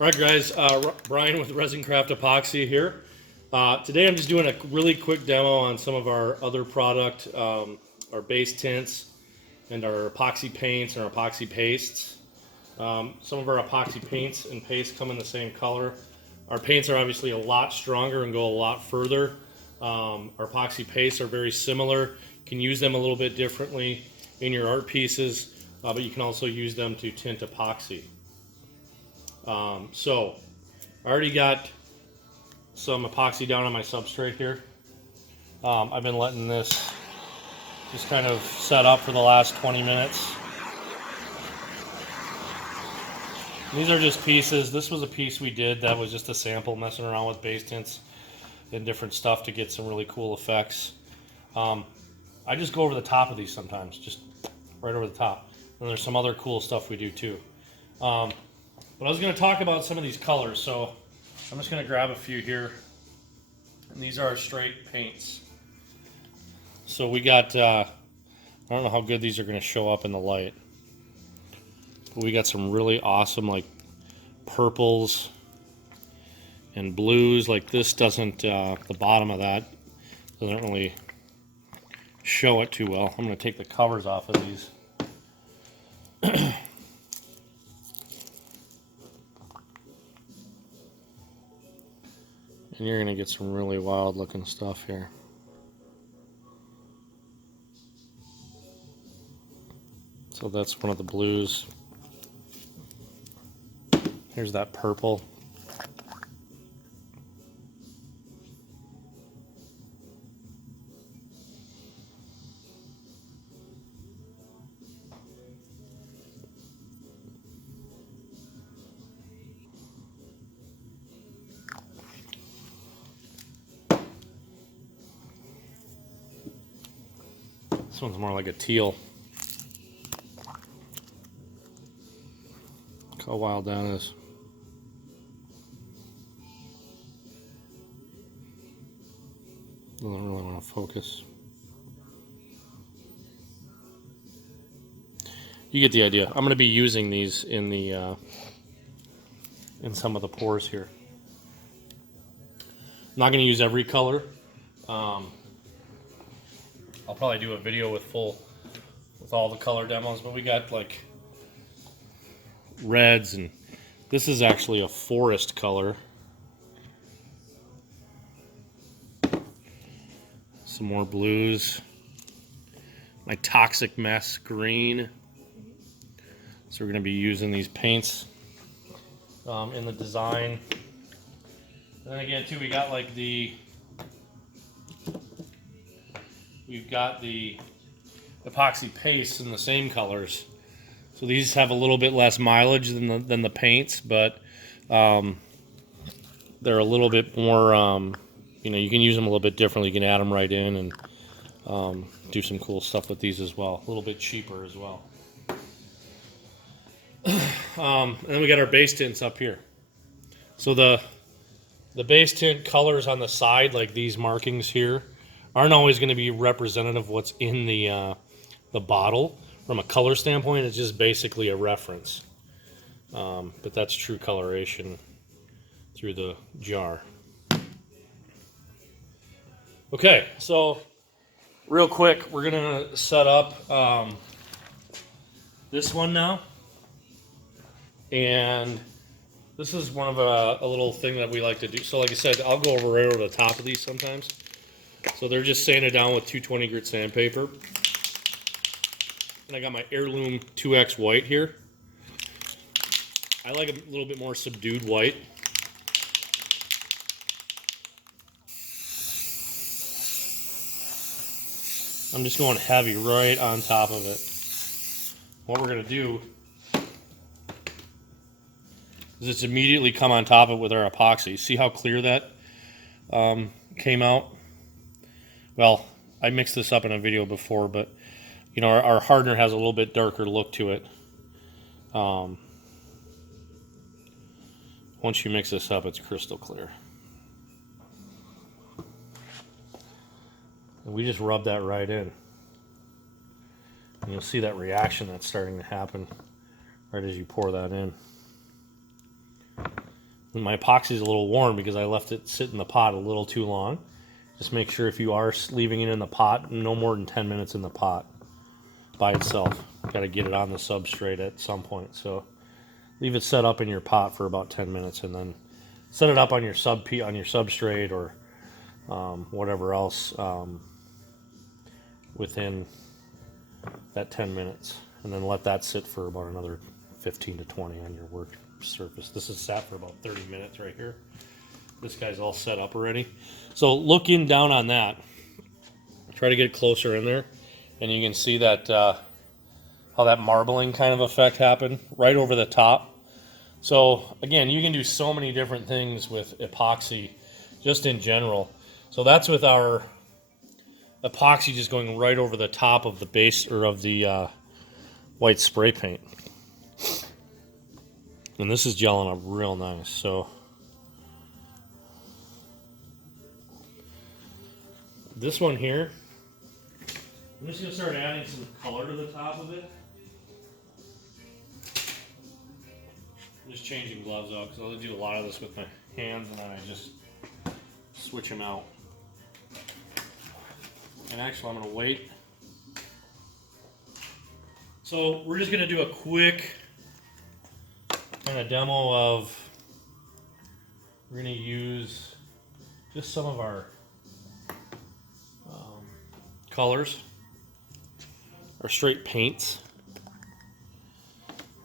All right, guys, Brian with Resin Craft Epoxy here. Today I'm just doing a really quick demo on some of our other product, our base tints and our epoxy paints and our epoxy pastes. Some of our epoxy paints and pastes come in the same color. Our paints are obviously a lot stronger and go a lot further. Our epoxy pastes are very similar. You can use them a little bit differently in your art pieces, but you can also use them to tint epoxy. So I already got some epoxy down on my substrate here. I've been letting this just kind of set up for the last 20 minutes. These are just pieces. This was a piece we did that was just a sample, messing around with base tints and different stuff to get some really cool effects. I just go over the top of these sometimes, just right over the top. And there's some other cool stuff we do too. But I was going to talk about some of these colors, so I'm just going to grab a few here. And these are our straight paints. So we got, I don't know how good these are going to show up in the light. But we got some really awesome like purples and blues. Like this doesn't, the bottom of that doesn't really show it too well. I'm going to take the covers off of these. And you're going to get some really wild looking stuff here. So that's one of the blues. Here's that purple. This one's more like a teal. Look how wild that is. Doesn't really want to focus. You get the idea. I'm going to be using these in the in some of the pours here. I'm not going to use every color. I'll probably do a video with all the color demos, but we got like reds, and this is actually a forest color. Some more blues. My Toxic Mess green. So we're going to be using these paints in the design. And then again too, we got like we've got the epoxy pastes in the same colors. So these have a little bit less mileage than the paints, but they're a little bit more, you know, you can use them a little bit differently. You can add them right in and do some cool stuff with these as well. A little bit cheaper as well. And then we got our base tints up here. So the base tint colors on the side, like these markings here, aren't always going to be representative of what's in the bottle. From a color standpoint, it's just basically a reference. But that's true coloration through the jar. Okay, so real quick, we're going to set up this one now. And this is one of a little thing that we like to do. So like I said, I'll go right over the top of these sometimes. So they're just sanded down with 220 grit sandpaper. And I got my Heirloom 2X white here. I like a little bit more subdued white. I'm just going heavy right on top of it. What we're going to do is just immediately come on top of it with our epoxy. See how clear that came out? Well, I mixed this up in a video before, but you know, our hardener has a little bit darker look to it. Once you mix this up, it's crystal clear. And we just rub that right in. And you'll see that reaction that's starting to happen right as you pour that in. And my epoxy is a little warm because I left it sit in the pot a little too long. Just make sure if you are leaving it in the pot, no more than 10 minutes in the pot by itself. Got to get it on the substrate at some point. So leave it set up in your pot for about 10 minutes and then set it up on your substrate or whatever else within that 10 minutes. And then let that sit for about another 15 to 20 on your work surface. This is sat for about 30 minutes right here. This guy's all set up already. So looking down on that, try to get closer in there, and you can see that how that marbling kind of effect happened right over the top. So again, you can do so many different things with epoxy just in general. So that's with our epoxy just going right over the top of the base or of the white spray paint. And this is gelling up real nice. So this one here, I'm just going to start adding some color to the top of it. I'm just changing gloves out because I'll do a lot of this with my hands and then I just switch them out. And actually I'm going to wait. So we're just going to do a quick kind of demo of, we're going to use just some of our colors, our straight paints.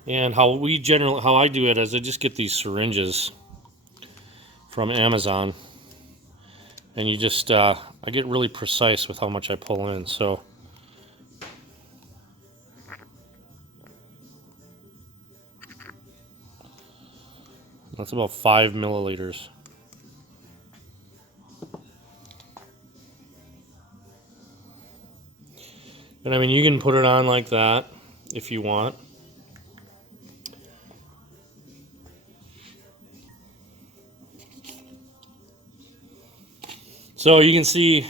And how I do it is I just get these syringes from Amazon, and you just I get really precise with how much I pull in. So that's about 5 milliliters. And I mean, you can put it on like that if you want. So you can see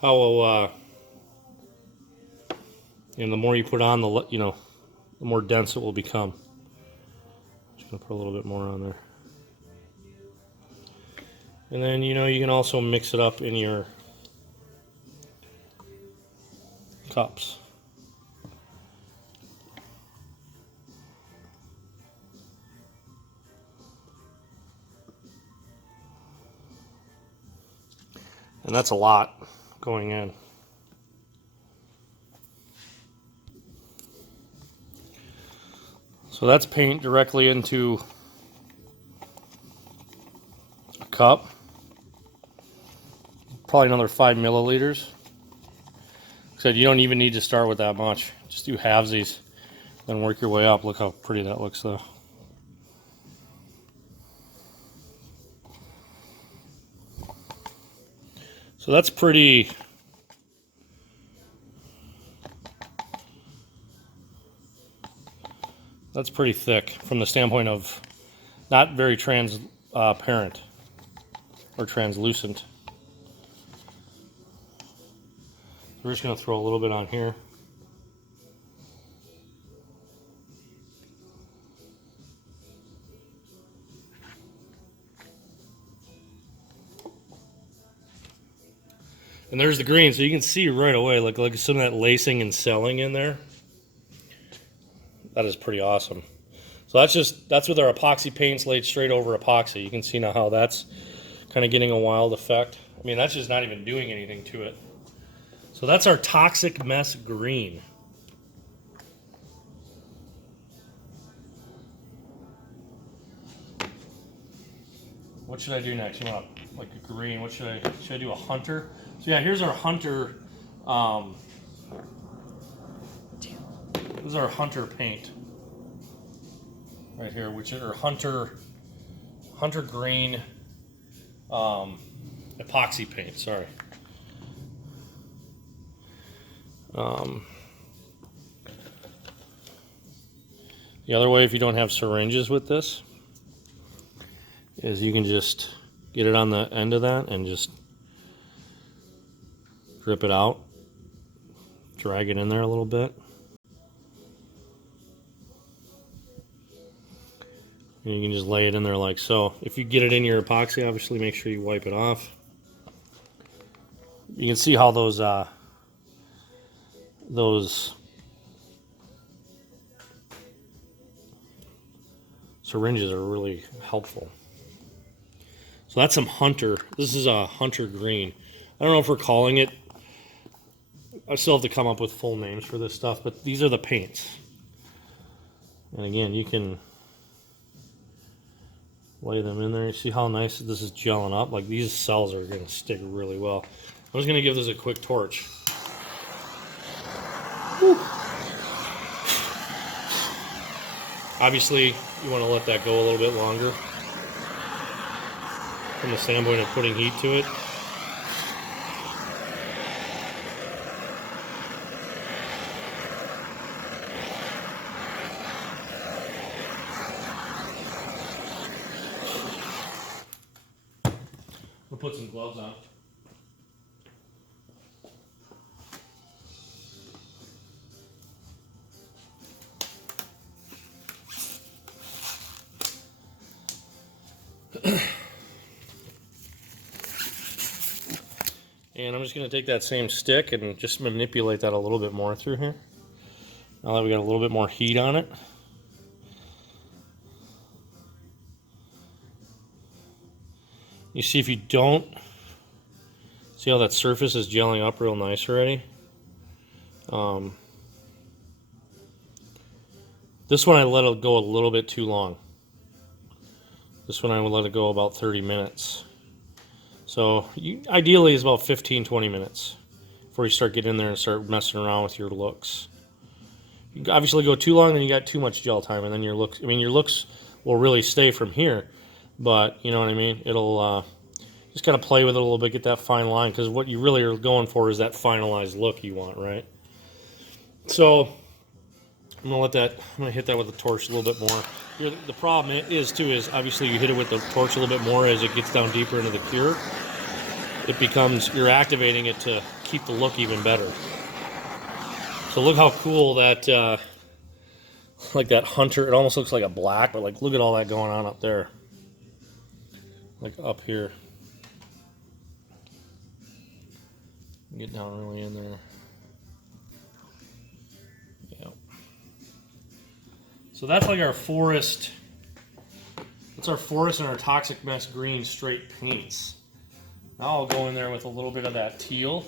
how and the more you put on, the more dense it will become. Just gonna put a little bit more on there, and then you can also mix it up in your cups. And that's a lot going in. So that's paint directly into a cup. Probably another 5 milliliters. Like I said, you don't even need to start with that much. Just do halvesies, then work your way up. Look how pretty that looks though. So that's pretty thick from the standpoint of not very transparent or translucent. So we're just going to throw a little bit on here. And there's the green, so you can see right away, like some of that lacing and selling in there. That is pretty awesome. So that's with our epoxy paints laid straight over epoxy. You can see now how that's kind of getting a wild effect. I mean, that's just not even doing anything to it. So that's our Toxic Mess green. What should I do next? You want like a green? What should I do? A hunter? So yeah, here's our hunter. This is our hunter paint right here, which is our hunter green epoxy paint. Sorry. The other way, if you don't have syringes with this, is you can just get it on the end of that and just drip it out, drag it in there a little bit. And you can just lay it in there like so. If you get it in your epoxy, obviously make sure you wipe it off. You can see how those syringes are really helpful. So that's some Hunter. This is a Hunter green. I don't know if we're calling it. I still have to come up with full names for this stuff, but these are the paints. And again, you can lay them in there. You see how nice this is gelling up? Like these cells are going to stick really well. I'm just going to give this a quick torch. Whew. Obviously, you want to let that go a little bit longer from the standpoint of putting heat to it. We'll put some gloves on. And I'm just going to take that same stick and just manipulate that a little bit more through here. Now that we got a little bit more heat on it. You see, if you don't, see how that surface is gelling up real nice already? This one I let it go a little bit too long. This one I would let it go about 30 minutes. So ideally it's about 15-20 minutes before you start getting in there and start messing around with your looks. You obviously go too long, then you got too much gel time, and then your looks, your looks will really stay from here, but you know what I mean? It'll just kind of play with it a little bit, get that fine line, because what you really are going for is that finalized look you want, right? So I'm gonna hit that with the torch a little bit more. The problem is obviously you hit it with the torch a little bit more as it gets down deeper into the cure. It becomes, you're activating it to keep the look even better. So look how cool that, like that Hunter, it almost looks like a black, but like look at all that going on up there. Like up here. Get down really in there. Yeah. So that's like our forest. That's our forest and our toxic mess green straight paints. Now I'll go in there with a little bit of that teal.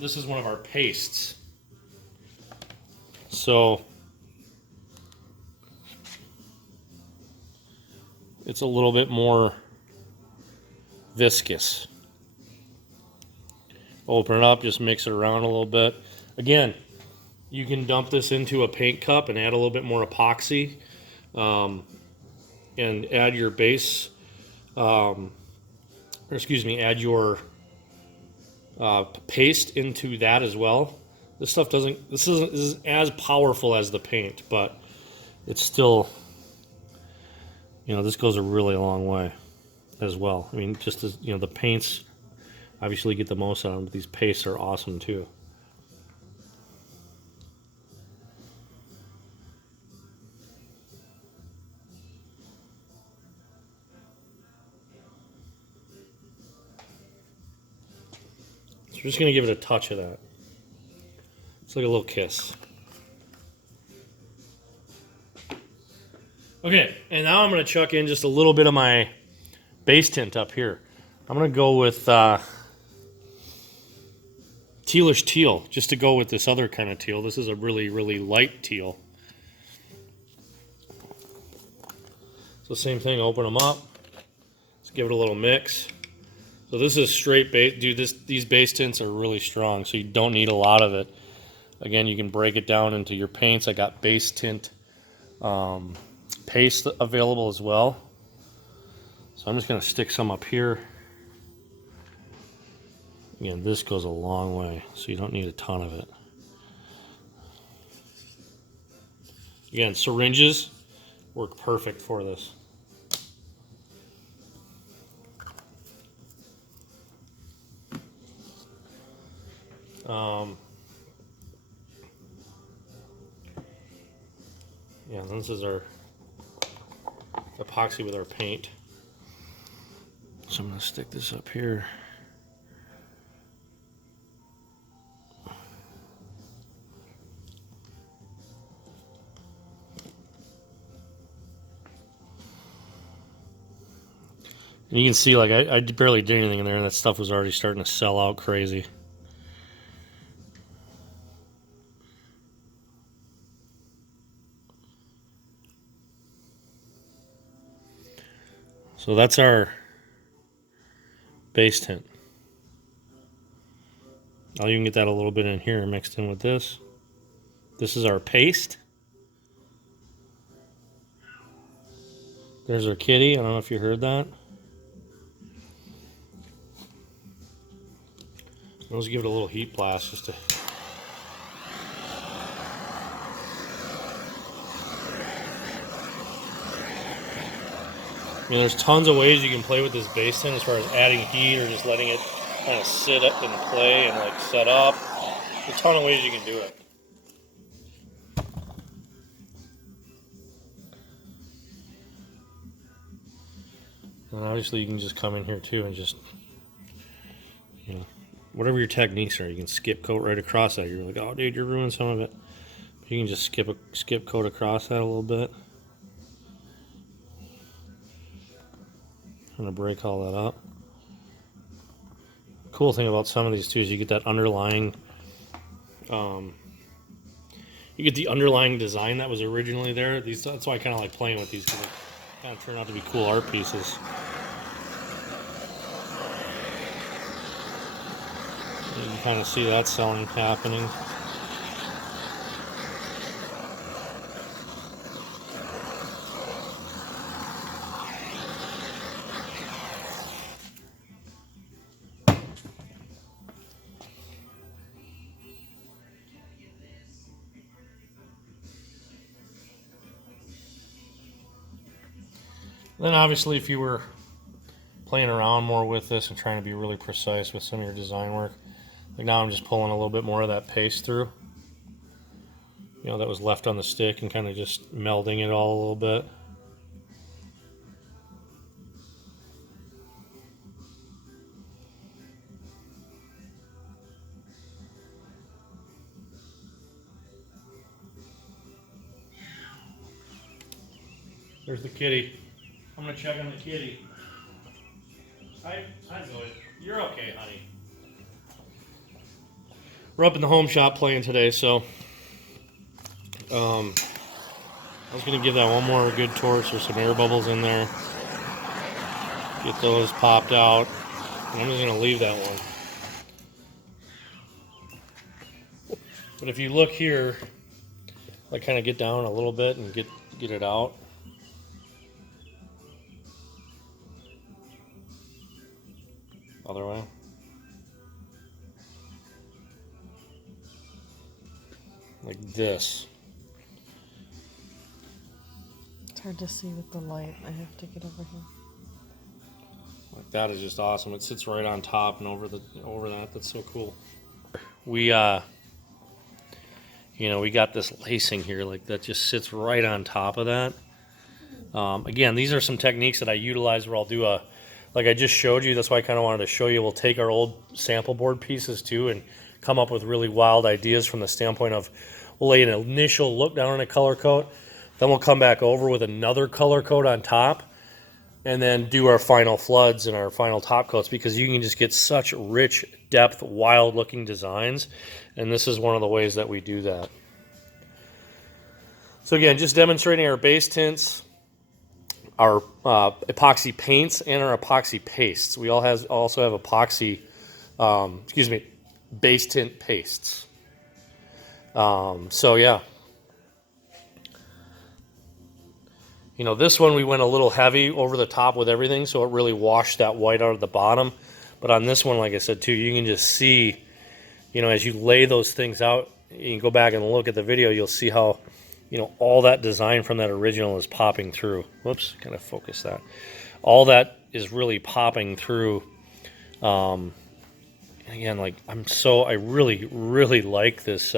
This is one of our pastes. So it's a little bit more viscous. Open it up, just mix it around a little bit. Again, you can dump this into a paint cup and add a little bit more epoxy, and add your base, add your paste into that as well. This isn't as powerful as the paint, but it's still, this goes a really long way as well. I mean, just as, the paints obviously get the most out of them, but these pastes are awesome too. So we're just going to give it a touch of that. It's like a little kiss. Okay, and now I'm going to chuck in just a little bit of my base tint up here. I'm going to go with tealish teal, just to go with this other kind of teal. This is a really, really light teal. So same thing, open them up. Let's give it a little mix. So this is straight base. Dude, these base tints are really strong, so you don't need a lot of it. Again, you can break it down into your paints. I got base tint paste available as well. So I'm just going to stick some up here. Again, this goes a long way, so you don't need a ton of it. Again, syringes work perfect for this. Yeah, this is our epoxy with our paint. So I'm going to stick this up here. And you can see, like, I barely did anything in there, and that stuff was already starting to sell out crazy. So that's our base tint. I'll even get that a little bit in here mixed in with this. This is our paste. There's our kitty. I don't know if you heard that. Let's give it a little heat blast just to... I mean, there's tons of ways you can play with this base tint as far as adding heat or just letting it kind of sit up and play and like set up. There's a ton of ways you can do it. And obviously you can just come in here too and just, you know, whatever your techniques are, you can skip coat right across that. You're like, oh dude, you're ruining some of it. But you can just skip coat across that a little bit. I'm gonna break all that up. Cool thing about some of these too is you get that underlying, you get the underlying design that was originally there. That's why I kind of like playing with these, because they kind of turn out to be cool art pieces. You can kind of see that selling happening. Then obviously if you were playing around more with this and trying to be really precise with some of your design work, like now I'm just pulling a little bit more of that paste through, you know, that was left on the stick, and kind of just melding it all a little bit. There's the kitty. I'm gonna check on the kitty. Hi Zoe. You're okay, honey. We're up in the home shop playing today, so I was gonna give that one more good torch. There's some air bubbles in there. Get those popped out. And I'm just gonna leave that one. But if you look here, I kind of get down a little bit and get it out. Other way. Like this. It's hard to see with the light. I have to get over here. Like that is just awesome. It sits right on top and over that. That's so cool. We you know, we got this lacing here, like that just sits right on top of that. Again, these are some techniques that I utilize where I'll do a, like I just showed you, that's why I kind of wanted to show you. We'll take our old sample board pieces too and come up with really wild ideas from the standpoint of, we'll lay an initial look down on a color coat, then we'll come back over with another color coat on top, and then do our final floods and our final top coats, because you can just get such rich depth, wild looking designs. And this is one of the ways that we do that. So again, just demonstrating our base tints, our epoxy paints, and our epoxy pastes. We also have epoxy, base tint pastes. So yeah. You know, this one we went a little heavy over the top with everything, so it really washed that white out of the bottom. But on this one, like I said too, you can just see, you know, as you lay those things out, you can go back and look at the video, you'll see how, you know, all that design from that original is popping through. Whoops, kind of focus that. All that is really popping through. Again, like I really, really like this.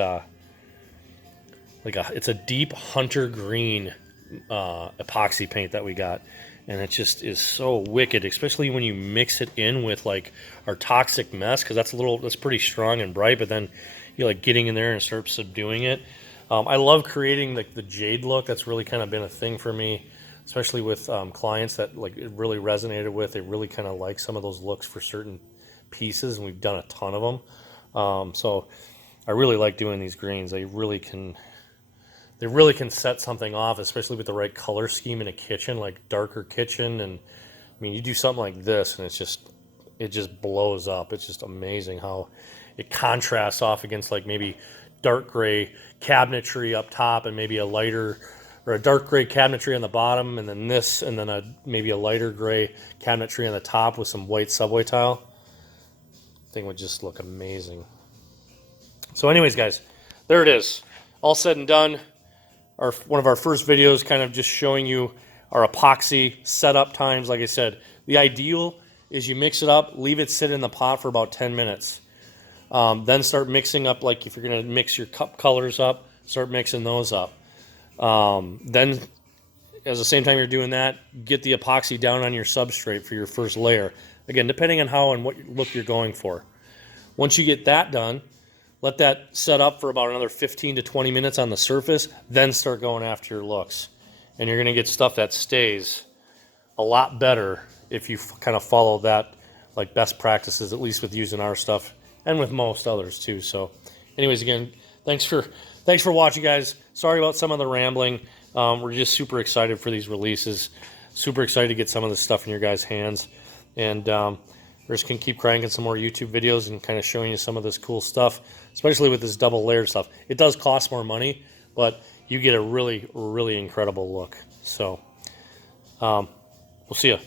It's a deep hunter green epoxy paint that we got, and it just is so wicked, especially when you mix it in with like our toxic mess, because that's pretty strong and bright, but then you like getting in there and start subduing it. I love creating like the jade look. That's really kind of been a thing for me, especially with clients that like it really resonated with. They really kind of like some of those looks for certain pieces, and we've done a ton of them. So I really like doing these greens. They really can set something off, especially with the right color scheme in a kitchen, like darker kitchen. And I mean, you do something like this, and it just blows up. It's just amazing how it contrasts off against like maybe dark gray cabinetry up top, and maybe a lighter or a dark gray cabinetry on the bottom, and then this, and then maybe a lighter gray cabinetry on the top with some white subway tile. Thing would just look amazing. So anyways, guys, there it is. All said and done. One of our first videos kind of just showing you our epoxy setup times. Like I said, the ideal is you mix it up, leave it sit in the pot for about 10 minutes. Then start mixing up, like if you're going to mix your cup colors up, start mixing those up. Then, at the same time you're doing that, get the epoxy down on your substrate for your first layer. Again, depending on how and what look you're going for. Once you get that done, let that set up for about another 15 to 20 minutes on the surface, then start going after your looks. And you're going to get stuff that stays a lot better if you kind of follow that, like best practices, at least with using our stuff and with most others too. So anyways, again, thanks for watching, guys. Sorry about some of the rambling. We're just super excited for these releases. Super excited to get some of this stuff in your guys' hands. And we're just going to keep cranking some more YouTube videos and kind of showing you some of this cool stuff, especially with this double layered stuff. It does cost more money, but you get a really, really incredible look. So we'll see you.